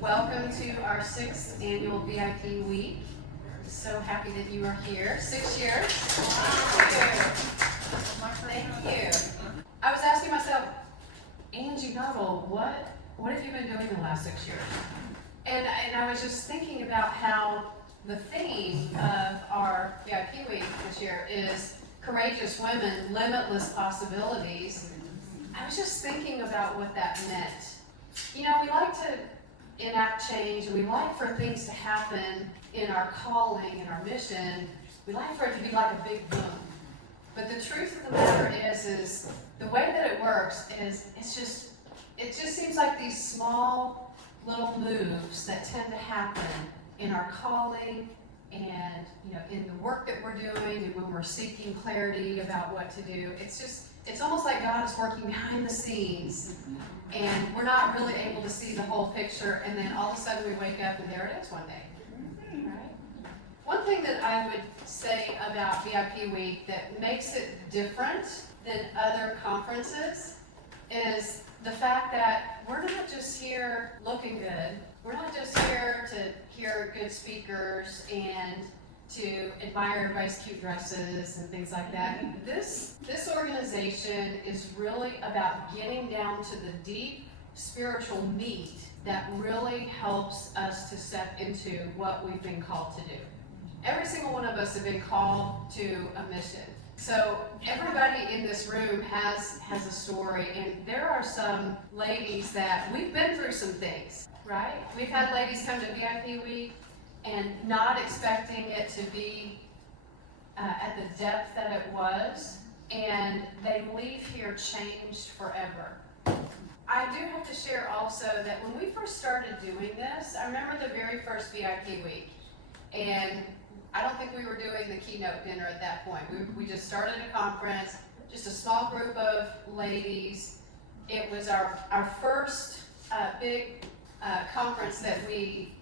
Welcome to our 6th annual VIP week. So happy that you are here. 6 years. Thank you. I was asking myself, Angie Noble, what have you been doing the last 6 years? And I was just thinking about how the theme of our VIP week this year is Courageous Women, Limitless Possibilities. I was just thinking about what that meant. You know, we like to enact change, and we like for things to happen in our calling and our mission. We like for it to be like a big boom. But the truth of the matter is the way that it works is it just seems like these small little moves that tend to happen in our calling and, you know, in the work that we're doing and when we're seeking clarity about what to do. It's almost like God is working behind the scenes, and we're not really able to see the whole picture, and then all of a sudden we wake up and there it is one day. Right? One thing that I would say about VIP Week that makes it different than other conferences is the fact that we're not just here looking good. We're not just here to hear good speakers and to admire everybody's cute dresses and things like that. This organization is really about getting down to the deep spiritual meat that really helps us to step into what we've been called to do. Every single one of us have been called to a mission. So everybody in this room has a story, and there are some ladies that we've been through some things, right? We've had ladies come to VIP Week and not expecting it to be at the depth that it was, and they leave here changed forever. I do have to share also that when we first started doing this, I remember the very first VIP Week, and I don't think we were doing the keynote dinner at that point. We just started a conference, just a small group of ladies. It was our first big conference that we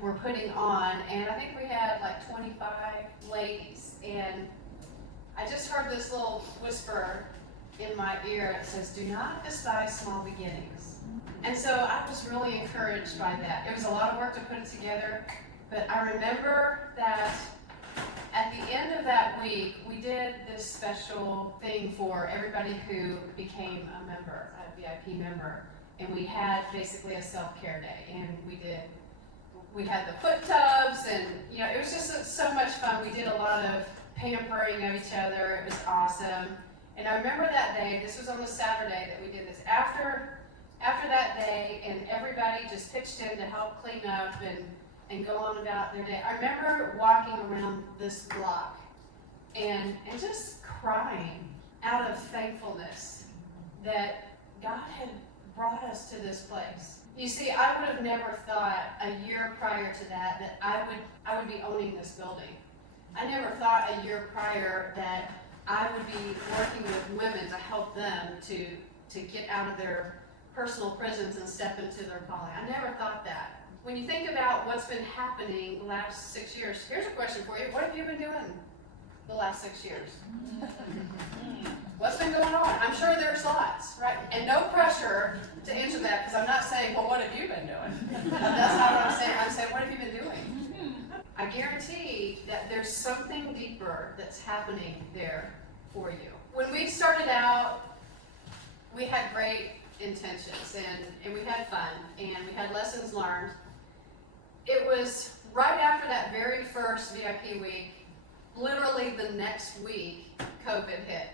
were putting on, and I think we had like 25 ladies, and I just heard this little whisper in my ear that says, "Do not despise small beginnings." And so I was really encouraged by that. It was a lot of work to put it together, but I remember that at the end of that week, we did this special thing for everybody who became a member, a VIP member, and we had basically a self-care day, and we had the foot tubs, and you know, it was just so much fun. We did a lot of pampering of each other. It was awesome. And I remember that day, this was on the Saturday that we did this. After that day, and everybody just pitched in to help clean up and go on about their day. I remember walking around this block and just crying out of thankfulness that God had brought us to this place. You see, I would have never thought a year prior to that I would be owning this building. I never thought a year prior that I would be working with women to help them to get out of their personal prisons and step into their calling. I never thought that. When you think about what's been happening the last 6 years, here's a question for you. What have you been doing the last 6 years? What's been going on? I'm sure there's lots, right? And no pressure to answer that, because I'm not saying, well, what have you been doing? That's not what I'm saying. I'm saying, what have you been doing? I guarantee that there's something deeper that's happening there for you. When we started out, we had great intentions, and we had fun, and we had lessons learned. It was right after that very first VIP week, literally the next week, COVID hit.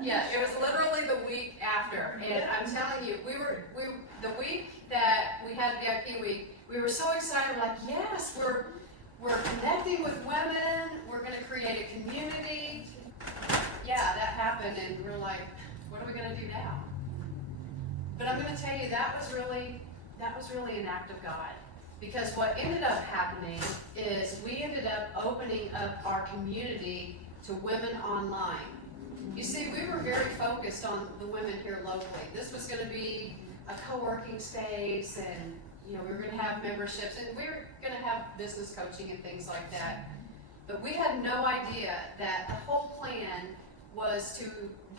Yeah, it was literally the week after, and I'm telling you, the week that we had VIP week, we were so excited, like, yes, we're connecting with women, we're going to create a community. Yeah, that happened, and we're like, what are we going to do now? But I'm going to tell you, that was really an act of God. Because what ended up happening is we ended up opening up our community to women online. You see, we were very focused on the women here locally. This was going to be a co-working space, and you know, we were going to have memberships, and we were going to have business coaching and things like that. But we had no idea that the whole plan was to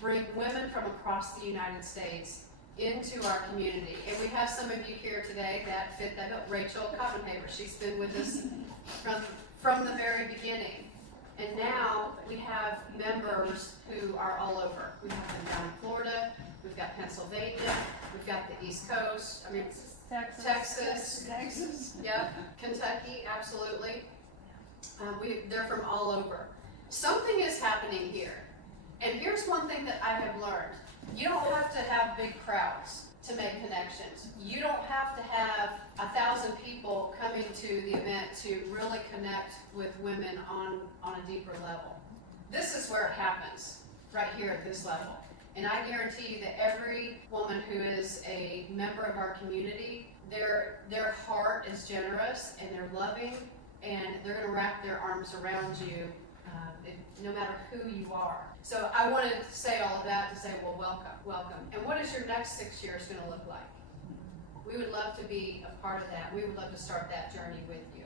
bring women from across the United States into our community. And we have some of you here today that fit that bill. Rachel Copenhaver, she's been with us from the very beginning. And now we have members who are all over. We have them down in Florida, we've got Pennsylvania, we've got the East Coast, I mean, Texas. Yep, Kentucky, absolutely. They're from all over. Something is happening here. And here's one thing that I have learned. You don't have to have big crowds to make connections. You don't have to have 1,000 people coming to the event to really connect with women on a deeper level. This is where it happens, right here at this level. And I guarantee you that every woman who is a member of our community, their heart is generous and they're loving, and they're going to wrap their arms around you no matter who you are. So I wanted to say all of that to say, well, welcome. And what is your next 6 years going to look like? We would love to be a part of that. We would love to start that journey with you.